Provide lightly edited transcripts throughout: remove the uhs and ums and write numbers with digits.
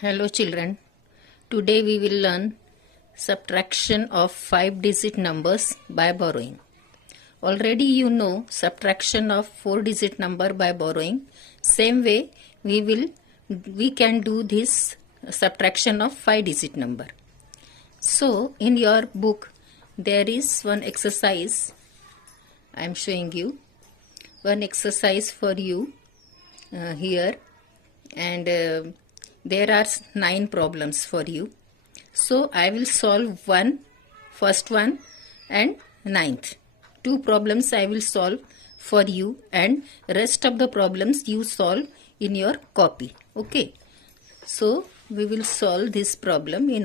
Hello children, today we will learn subtraction of 5-digit numbers by borrowing. Already you know subtraction of 4-digit number by borrowing. Same way we can do this subtraction of 5-digit number. So in your book there is one exercise. I am showing you one exercise for you here, and there are 9 problems for you. So I will solve first one and 9th. 2 problems I will solve for you, and rest of the problems you solve in your copy. Okay. So we will solve this problem in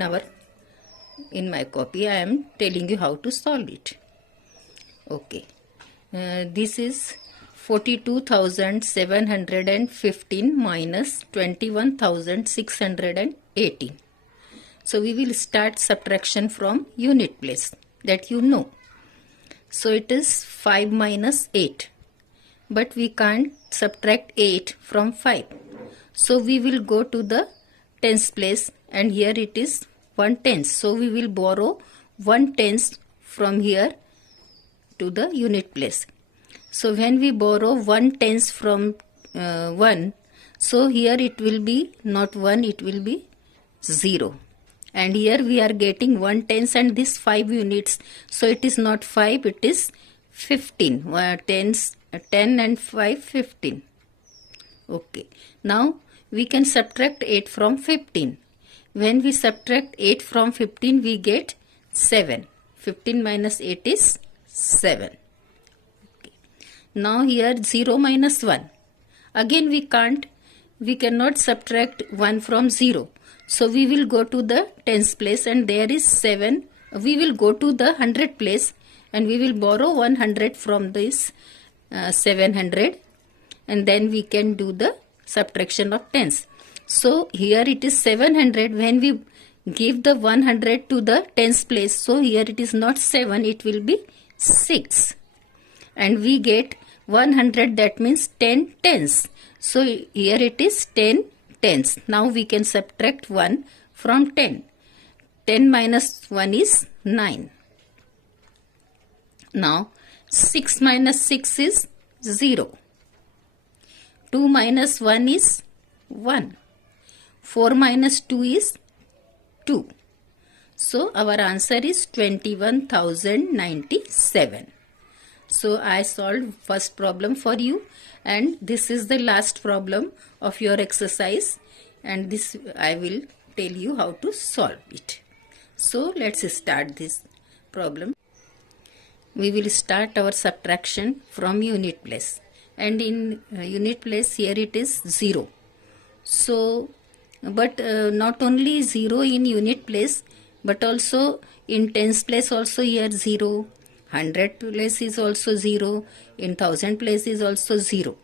my copy. I am telling you how to solve it. Okay. This is 42,715 minus 21,618. So we will start subtraction from unit place, that you know. So it is 5 minus 8. But we can't subtract 8 from 5. So we will go to the tens place, and here it is 1/10. So we will borrow 1/10 from here to the unit place. So when we borrow 1/10 from 1, so here it will be not 1, it will be 0. And here we are getting 1/10 and this 5 units. So it is not 5, it is 15. 10 and 5, 15. Okay. Now we can subtract 8 from 15. When we subtract 8 from 15, we get 7. 15 minus 8 is 7. Now here 0 minus 1. Again we cannot subtract 1 from 0. So we will go to the tens place, and there is 7. We will go to the 100 place, and we will borrow 100 from this 700, and then we can do the subtraction of tens. So here it is 700. When we give the 100 to the tens place, so here it is not 7, it will be 6. And we get 100, that means 10 tens. So here it is 10 tens. Now we can subtract 1 from 10. 10 minus 1 is 9. Now 6 minus 6 is 0. 2 minus 1 is 1. 4 minus 2 is 2. So our answer is 21,097. So I solved first problem for you, and this is the last problem of your exercise, and this I will tell you how to solve it. So let's start this problem. We will start our subtraction from unit place, and in unit place here it is 0. So but not only 0 in unit place, but also in tens place also here 0. 100 place is also 0. In 1000 place is also 0.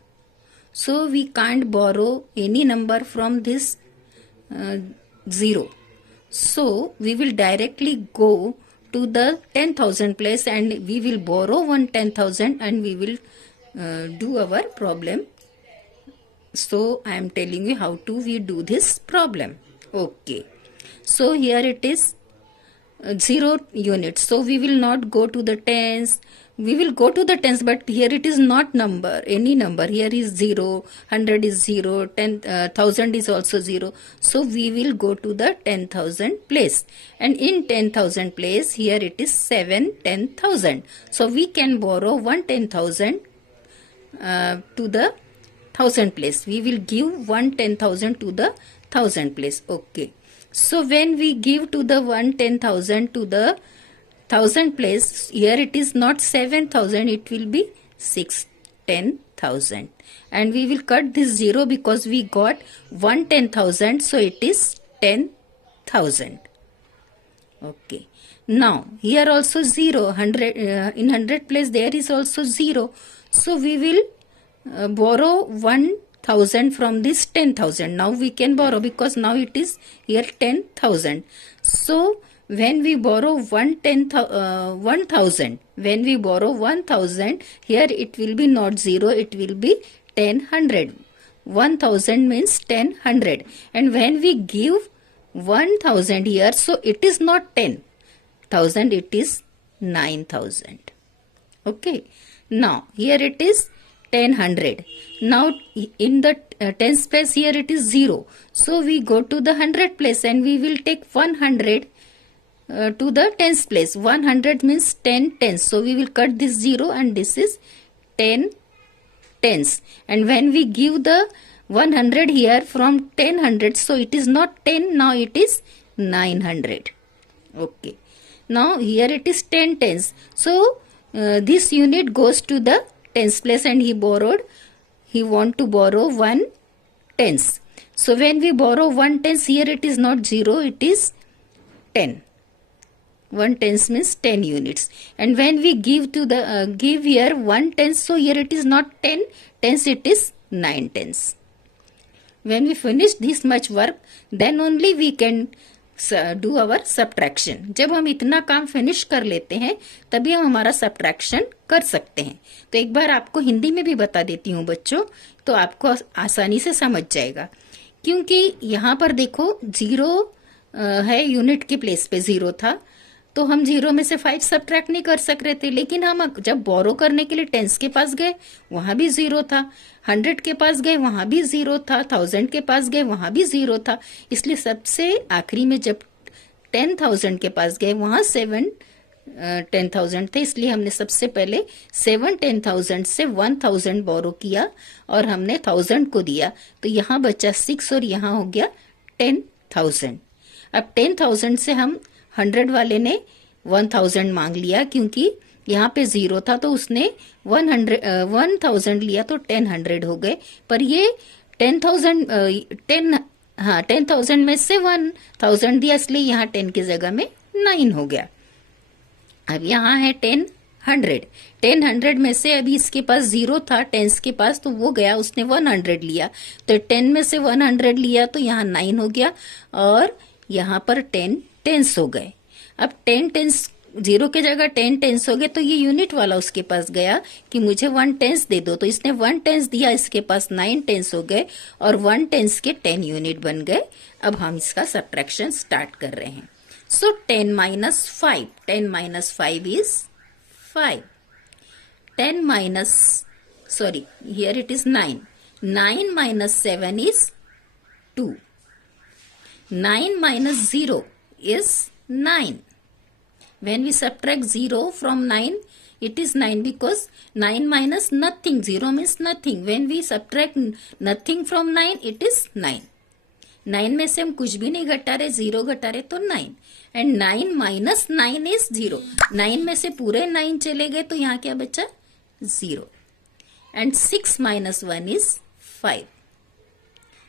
So we can't borrow any number from this 0. So we will directly go to the 10,000 place, and we will borrow 10,000, and we will do our problem. So I am telling you how to we do this problem. Okay. So here it is 0 units. So we will not go to the tens. We will go to the tens, but here it is not number, any number. Here is 0, 100 is 0, 10,000 is also 0. So we will go to the 10,000 place. And in 10,000 place, here it is 7 10,000. So we can borrow 10,000 to the 1000 place. We will give 10,000 to the 1000 place. Okay. So when we give to the 10,000 to the 1000 place, here it is not 7,000, it will be 10,000. And we will cut this 0 because we got 10,000, so it is 10,000. Okay. Now here also 0, 100 in 100 place there is also 0. So we will borrow 1,000 from this 10,000. Now we can borrow because now it is here 10,000. So when we borrow 1,000, when we borrow 1,000, here it will be not 0, it will be 1,000. 1000 means 10 100, and when we give 1000 here, so it is not 10,000, it is 9000. Okay, now here it is 10 100. Now in the tens place here it is 0, so we go to the 100 place and we will take 100 to the tens place. 100 means 10 tens, so we will cut this 0 and this is 10 tens. And when we give the 100 here from 10 100, so it is not 10, now it is 900. Okay, now here it is 10 tens, so this unit goes to the tens place and he want to borrow 1 tens. So when we borrow 1 tens, here it is not 0, it is 10. 1 tens means 10 units. And when we give to the give here 1 tens, so here it is not 10 tens, it is 9 tens. When we finish this much work, then only we can do our subtraction. जब हम इतना काम finish कर लेते हैं तभी हम हमारा सब्ट्रैक्शन कर सकते हैं. तो एक बार आपको हिंदी में भी बता देती हूँ बच्चों, तो आपको आसानी से समझ जाएगा. क्योंकि यहाँ पर देखो 0 है, यूनिट के प्लेस पे 0 था, तो हम 0 में से 5 सब्ट्रैक्ट नहीं कर सक रहे थे. लेकिन हम जब बोरो करने के लिए टेंस के पास गए वहां भी 0 था, 100 के पास गए वहां भी 0 था, 1000 के पास गए वहां भी 0 था. इसलिए सबसे आखिरी में जब 10,000 के पास गए वहां 7 10,000 थे, इसलिए हमने सबसे पहले 7 10,000 से 1,000 बोरो किया और हमने 1000 को दिया, तो यहाँ बचा 6 और यहाँ हो गया 10,000. अब 10,000 से हम 100 वाले ने 1000 मांग लिया, क्योंकि यहाँ पे 0 था तो उसने 1000 लिया, तो 10 हो गए. पर ये 10,000 में से 1000 दिया, इसलिए यहाँ 10 की जगह में 9 हो गया. अब यहाँ है 10 में से अभी इसके पास 0 था टेंस के पास, तो वो गया, उसने 100 लिया, तो 10 में से 100 लिया तो यहाँ 9 हो गया और यहाँ पर 10 टेंस हो गए. अब 10 टेंस 0 के जगह 10 टेंस हो गए, तो ये यूनिट वाला उसके पास गया कि मुझे 1 टेंस दे दो, तो इसने 1 टेंस दिया, इसके पास 9 टेंस हो गए और 1 टेंस के 10 यूनिट बन गए. अब हम इसका सब्ट्रैक्शन स्टार्ट कर रहे हैं. सो 10 minus 5, 10 minus 5 is 5. 10 minus, sorry, here it is 9. 9 minus 7 is 2. 9 minus 0 is 9. When we subtract 0 from 9, it is 9, because 9 minus nothing, 0 means nothing. When we subtract nothing from 9, it is 9. 9 में से हम कुछ भी नहीं घटा रहे, 0 घटा रहे, तो 9. And 9 minus 9 is 0. 9 में से पूरे 9 चले गए, तो यहाँ क्या बचा? 0. And 6 minus 1 is 5.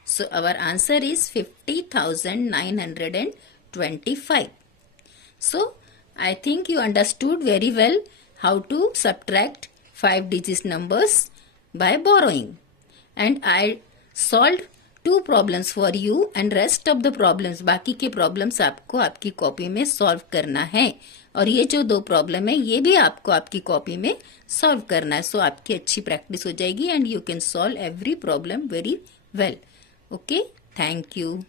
So our answer is 50,925. So I think you understood very well how to subtract 5-digit numbers by borrowing. And I solved 2 problems for you, and rest of the problems, बाकी के problems आपको आपकी copy में solve करना है. और ये जो 2 प्रॉब्लम है ये भी आपको आपकी कॉपी में सॉल्व करना है. सो आपकी अच्छी प्रैक्टिस हो जाएगी and you can solve every problem very well. Okay, thank you.